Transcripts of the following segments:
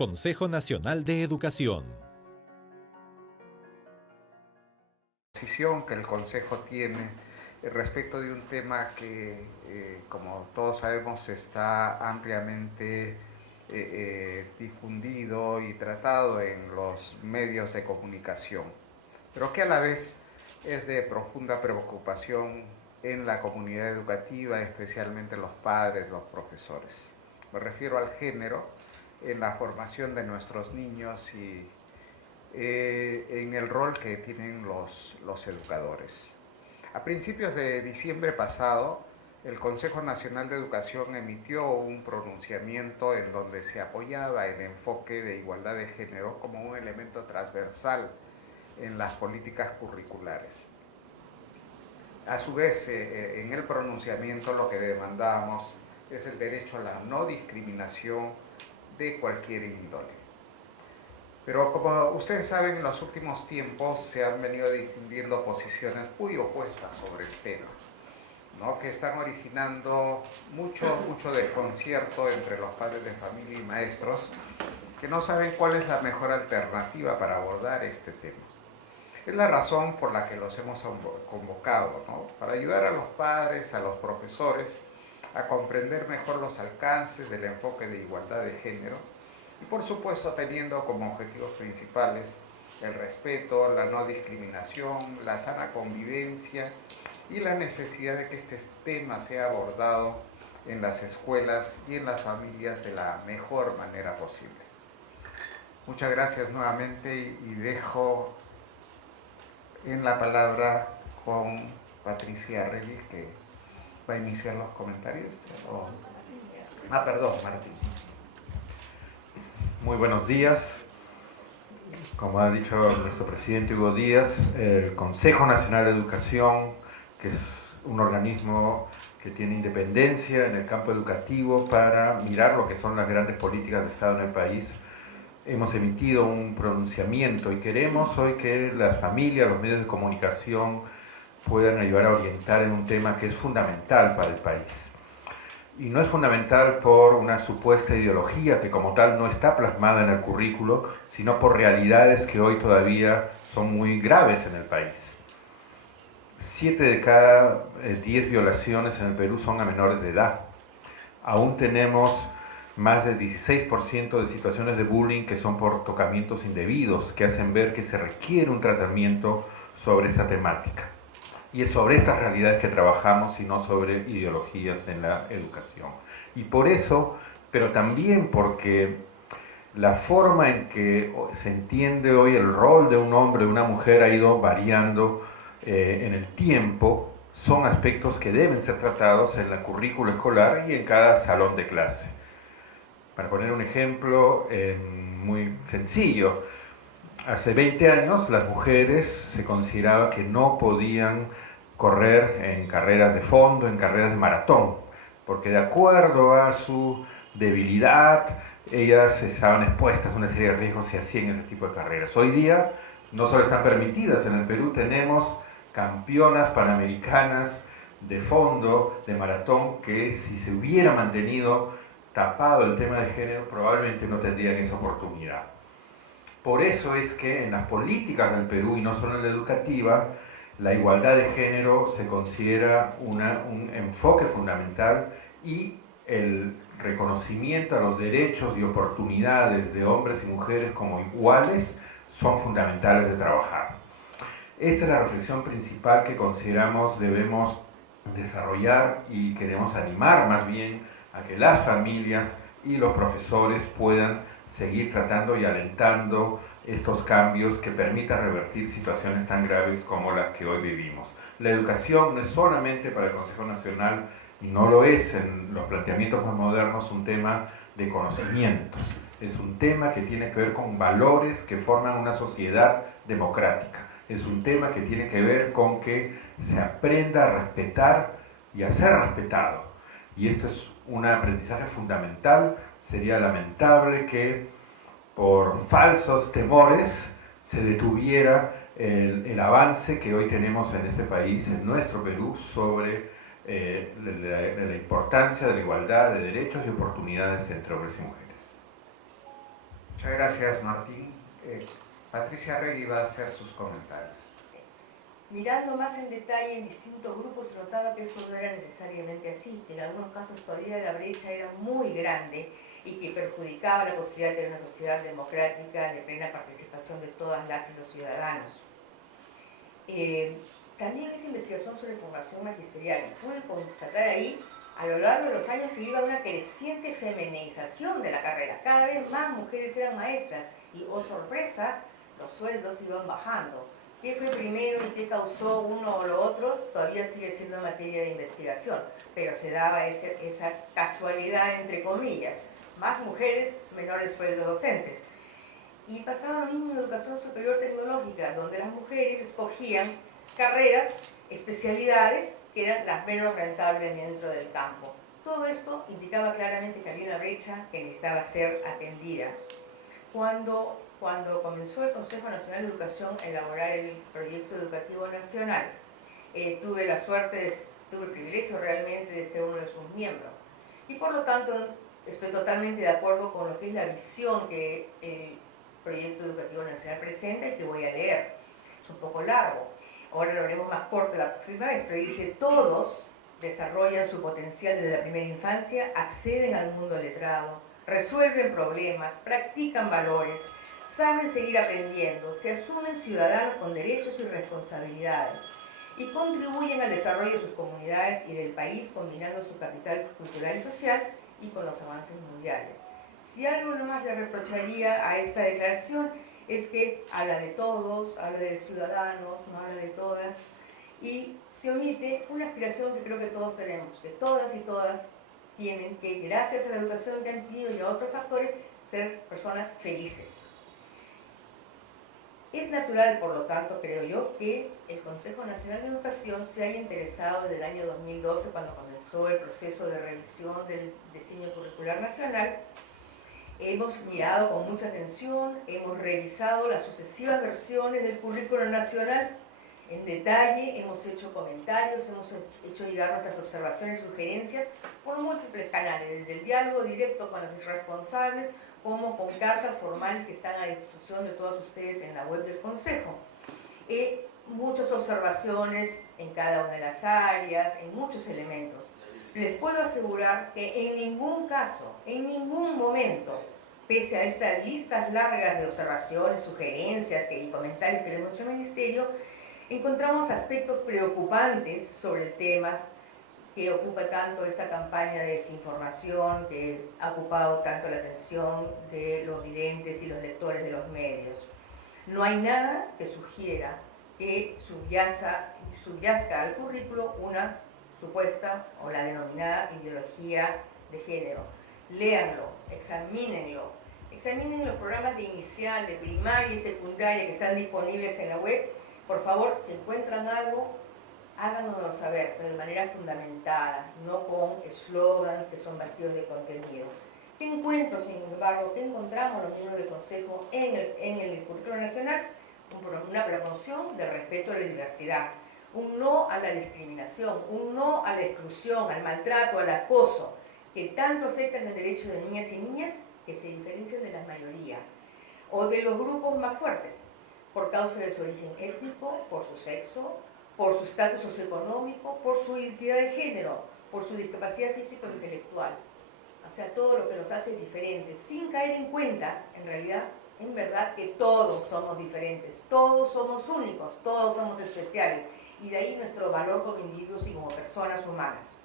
Consejo Nacional de Educación. Posición que el Consejo tiene respecto de un tema que, como todos sabemos, está ampliamente difundido y tratado en los medios de comunicación, pero que a la vez es de profunda preocupación en la comunidad educativa, especialmente los padres, los profesores. Me refiero al género en la formación de nuestros niños y en el rol que tienen los educadores. A principios de diciembre pasado, el Consejo Nacional de Educación emitió un pronunciamiento en donde se apoyaba el enfoque de igualdad de género como un elemento transversal en las políticas curriculares. A su vez, en el pronunciamiento lo que demandábamos es el derecho a la no discriminación de cualquier índole. Pero como ustedes saben, en los últimos tiempos se han venido difundiendo posiciones muy opuestas sobre el tema, ¿no? Que están originando mucho desconcierto entre los padres de familia y maestros que no saben cuál es la mejor alternativa para abordar este tema. Es la razón por la que los hemos convocado, ¿no? Para ayudar a los padres, a los profesores, a comprender mejor los alcances del enfoque de igualdad de género y, por supuesto, teniendo como objetivos principales el respeto, la no discriminación, la sana convivencia y la necesidad de que este tema sea abordado en las escuelas y en las familias de la mejor manera posible. Muchas gracias nuevamente y dejo en la palabra con Patricia Reyes, que va a iniciar los comentarios. Perdón, Martín. Muy buenos días. Como ha dicho nuestro presidente Hugo Díaz, el Consejo Nacional de Educación, que es un organismo que tiene independencia en el campo educativo para mirar lo que son las grandes políticas de Estado en el país, hemos emitido un pronunciamiento y queremos hoy que las familias, los medios de comunicación puedan ayudar a orientar en un tema que es fundamental para el país. Y no es fundamental por una supuesta ideología que como tal no está plasmada en el currículo, sino por realidades que hoy todavía son muy graves en el país. 7 de cada 10 violaciones en el Perú son a menores de edad. Aún tenemos más del 16% de situaciones de bullying que son por tocamientos indebidos, que hacen ver que se requiere un tratamiento sobre esta temática. Y es sobre estas realidades que trabajamos y no sobre ideologías en la educación. Y por eso, pero también porque la forma en que se entiende hoy el rol de un hombre o una mujer ha ido variando en el tiempo, son aspectos que deben ser tratados en la currícula escolar y en cada salón de clase. Para poner un ejemplo muy sencillo, hace 20 años las mujeres se consideraba que no podían correr en carreras de fondo, en carreras de maratón, porque de acuerdo a su debilidad, ellas estaban expuestas a una serie de riesgos si hacían ese tipo de carreras. Hoy día no solo están permitidas, en el Perú tenemos campeonas panamericanas de fondo, de maratón, que si se hubiera mantenido tapado el tema de género, probablemente no tendrían esa oportunidad. Por eso es que en las políticas del Perú, y no solo en la educativa, la igualdad de género se considera un enfoque fundamental y el reconocimiento a los derechos y oportunidades de hombres y mujeres como iguales son fundamentales de trabajar. Esta es la reflexión principal que consideramos debemos desarrollar y queremos animar más bien a que las familias y los profesores puedan seguir tratando y alentando estos cambios que permitan revertir situaciones tan graves como las que hoy vivimos. La educación no es solamente para el Consejo Nacional, y no lo es en los planteamientos más modernos, un tema de conocimientos. Es un tema que tiene que ver con valores que forman una sociedad democrática. Es un tema que tiene que ver con que se aprenda a respetar y a ser respetado. Y esto es un aprendizaje fundamental. Sería lamentable que por falsos temores se detuviera el avance que hoy tenemos en este país, en nuestro Perú, sobre la importancia de la igualdad de derechos y oportunidades entre hombres y mujeres. Muchas gracias, Martín. Patricia Regui va a hacer sus comentarios. Mirando más en detalle en distintos grupos se notaba que eso no era necesariamente así, que en algunos casos todavía la brecha era muy grande y que perjudicaba la posibilidad de tener una sociedad democrática de plena participación de todas las y los ciudadanos. También esa investigación sobre formación magisterial, pude constatar ahí a lo largo de los años que iba una creciente feminización de la carrera. Cada vez más mujeres eran maestras y, oh sorpresa, los sueldos iban bajando. ¿Qué fue primero y qué causó uno o lo otro? Todavía sigue siendo materia de investigación, pero se daba esa casualidad entre comillas. Más mujeres, menores sueldos docentes. Y pasaba lo mismo en la educación superior tecnológica, donde las mujeres escogían carreras, especialidades que eran las menos rentables dentro del campo. Todo esto indicaba claramente que había una brecha que necesitaba ser atendida. Cuando comenzó el Consejo Nacional de Educación a elaborar el Proyecto Educativo Nacional, tuve el privilegio realmente de ser uno de sus miembros. Y por lo tanto, estoy totalmente de acuerdo con lo que es la visión que el Proyecto Educativo Nacional presenta y que voy a leer. Es un poco largo. Ahora lo haremos más corto la próxima vez, pero dice: todos desarrollan su potencial desde la primera infancia, acceden al mundo letrado, resuelven problemas, practican valores, saben seguir aprendiendo, se asumen ciudadanos con derechos y responsabilidades y contribuyen al desarrollo de sus comunidades y del país combinando su capital cultural y social y con los avances mundiales. Si algo nomás le reprocharía a esta declaración es que habla de todos, habla de ciudadanos, no habla de todas, y se omite una aspiración que creo que todos tenemos, que todas y todas tienen que, gracias a la educación que han tenido y a otros factores, ser personas felices. Es natural, por lo tanto, creo yo, que el Consejo Nacional de Educación se haya interesado desde el año 2012, cuando comenzó el proceso de revisión del diseño curricular nacional. Hemos mirado con mucha atención, hemos revisado las sucesivas versiones del currículo nacional en detalle, hemos hecho comentarios, hemos hecho llegar nuestras observaciones y sugerencias por múltiples canales, desde el diálogo directo con los responsables, como con cartas formales que están a disposición de todos ustedes en la web del Consejo. Muchas observaciones en cada una de las áreas, en muchos elementos. Les puedo asegurar que en ningún caso, en ningún momento, pese a estas listas largas de observaciones, sugerencias y comentarios que le hemos hecho al Ministerio, encontramos aspectos preocupantes sobre el tema que ocupa tanto esta campaña de desinformación, que ha ocupado tanto la atención de los videntes y los lectores de los medios. No hay nada que sugiera que subyazca al currículo una supuesta o la denominada ideología de género. Léanlo, examinen los programas de inicial, de primaria y secundaria que están disponibles en la web. Por favor, si encuentran algo, háganoslo saber, pero de manera fundamentada, no con eslogans que son vacíos de contenido. ¿Qué encuentro, sin embargo, qué encontramos los miembros del Consejo en el currículo nacional? Una promoción del respeto a la diversidad, un no a la discriminación, un no a la exclusión, al maltrato, al acoso, que tanto afectan el derecho de niñas y niñas que se diferencian de la mayoría, o de los grupos más fuertes, por causa de su origen étnico, por su sexo, por su estatus socioeconómico, por su identidad de género, por su discapacidad física o intelectual. O sea, todo lo que nos hace diferentes, sin caer en cuenta, en realidad, en verdad, que todos somos diferentes, todos somos únicos, todos somos especiales, y de ahí nuestro valor como individuos y como personas humanas.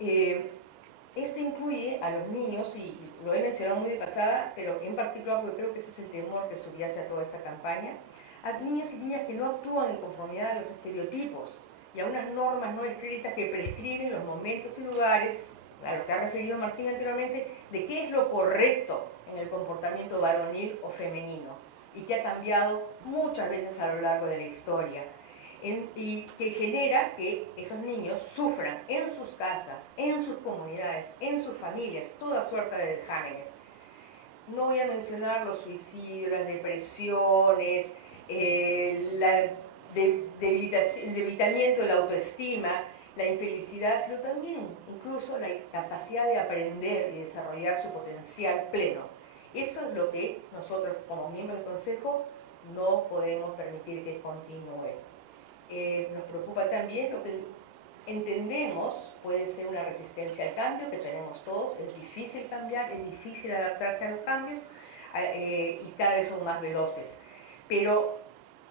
Esto incluye a los niños, y lo he mencionado muy de pasada, pero en particular porque creo que ese es el temor que subyace a toda esta campaña, a niños y niñas que no actúan en conformidad a los estereotipos y a unas normas no escritas que prescriben los momentos y lugares, a lo que ha referido Martín anteriormente, de qué es lo correcto en el comportamiento varonil o femenino, y que ha cambiado muchas veces a lo largo de la historia, y que genera que esos niños sufran en sus casas, en sus comunidades, en sus familias, toda suerte de vejámenes. No voy a mencionar los suicidios, las depresiones, el debilitamiento de la autoestima, la infelicidad, sino también incluso la incapacidad de aprender y desarrollar su potencial pleno. Eso es lo que nosotros como miembros del Consejo no podemos permitir que continúe. Nos preocupa también lo que entendemos puede ser una resistencia al cambio que tenemos todos. Es difícil cambiar, es difícil adaptarse a los cambios y cada vez son más veloces. Pero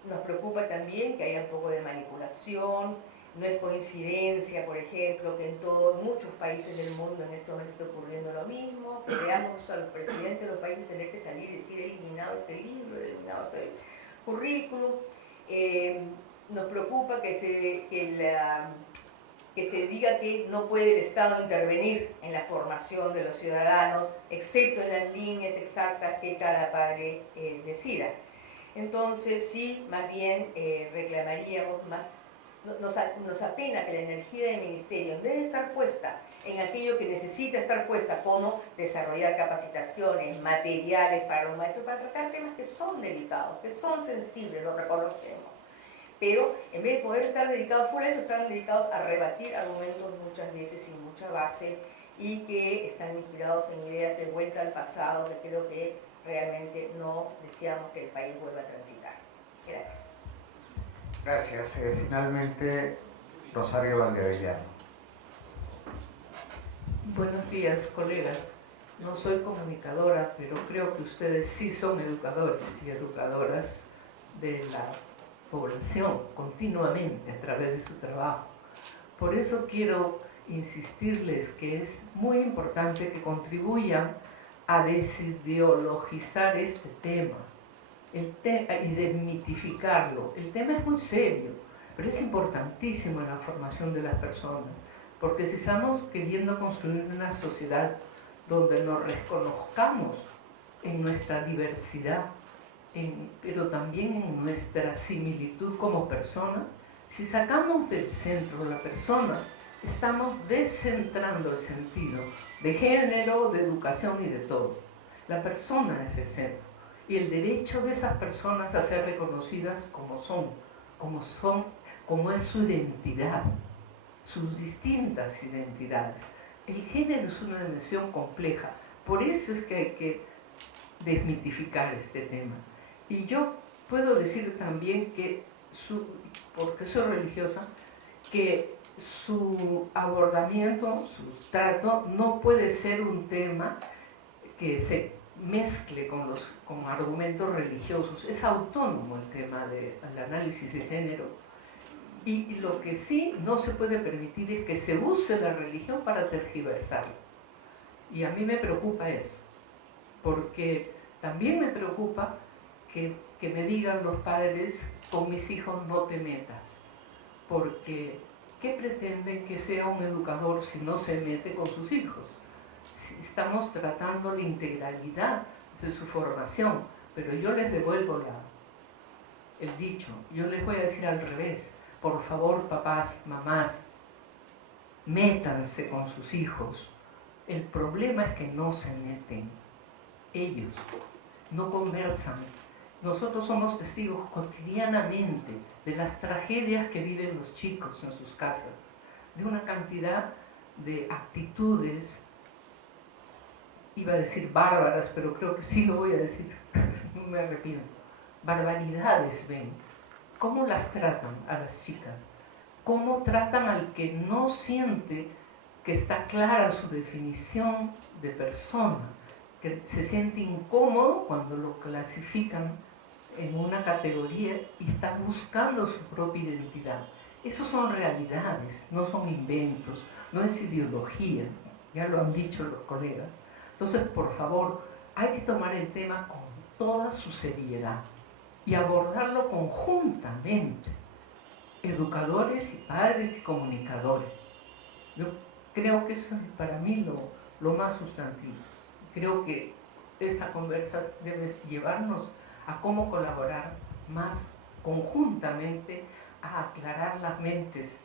nos preocupa también que haya un poco de manipulación. No es coincidencia, por ejemplo, que en muchos países del mundo en este momento está ocurriendo lo mismo, que veamos a los presidentes de los países tener que salir y decir: he eliminado este libro, he eliminado este currículum. Nos preocupa que se diga que no puede el Estado intervenir en la formación de los ciudadanos, excepto en las líneas exactas que cada padre decida. Entonces, sí, más bien reclamaríamos más. Nos apena que la energía del Ministerio, en vez de estar puesta en aquello que necesita estar puesta, como desarrollar capacitaciones, materiales para los maestros, para tratar temas que son delicados, que son sensibles, lo reconocemos. Pero en vez de poder estar dedicados fuera de eso, están dedicados a rebatir argumentos muchas veces sin mucha base y que están inspirados en ideas de vuelta al pasado que creo que realmente no deseamos que el país vuelva a transitar. Gracias. Gracias. Finalmente, Rosario Valdeavellano. Buenos días, colegas. No soy comunicadora, pero creo que ustedes sí son educadores y educadoras de la población continuamente a través de su trabajo. Por eso quiero insistirles que es muy importante que contribuyan a desideologizar este tema y desmitificarlo. El tema es muy serio, pero es importantísimo en la formación de las personas, porque si estamos queriendo construir una sociedad donde nos reconozcamos en nuestra diversidad, pero también en nuestra similitud como persona, si sacamos del centro la persona, estamos descentrando el sentido de género, de educación y de todo. La persona es el centro y el derecho de esas personas a ser reconocidas como es su identidad, sus distintas identidades. El género es una dimensión compleja, por eso es que hay que desmitificar este tema. Y yo puedo decir también que, porque soy religiosa, que su abordamiento, su trato, no puede ser un tema que se mezcle con argumentos religiosos. Es autónomo el tema del análisis de género. Y lo que sí no se puede permitir es que se use la religión para tergiversarlo. Y a mí me preocupa eso, porque también me preocupa que me digan los padres: con mis hijos no te metas, porque ¿qué pretenden que sea un educador si no se mete con sus hijos? Si estamos tratando la integralidad de su formación, pero yo les devuelvo el dicho, yo les voy a decir al revés: por favor, papás, mamás, métanse con sus hijos. El problema es que no se meten, ellos no conversan. Nosotros somos testigos cotidianamente de las tragedias que viven los chicos en sus casas, de una cantidad de actitudes, iba a decir bárbaras, pero creo que sí lo voy a decir, no me arrepiento, barbaridades ven. ¿Cómo las tratan a las chicas? ¿Cómo tratan al que no siente que está clara su definición de persona? Que se siente incómodo cuando lo clasifican en una categoría y está buscando su propia identidad. Esas son realidades, no son inventos, no es ideología, ya lo han dicho los colegas. Entonces, por favor, hay que tomar el tema con toda su seriedad y abordarlo conjuntamente, educadores y padres y comunicadores. Yo creo que eso es para mí lo más sustantivo. Creo que esta conversa debe llevarnos a cómo colaborar más conjuntamente, a aclarar las mentes.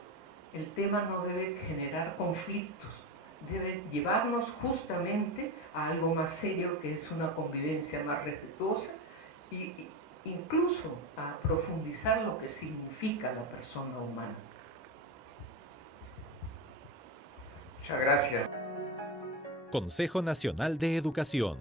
El tema no debe generar conflictos, debe llevarnos justamente a algo más serio, que es una convivencia más respetuosa y incluso a profundizar lo que significa la persona humana. Muchas gracias. Consejo Nacional de Educación.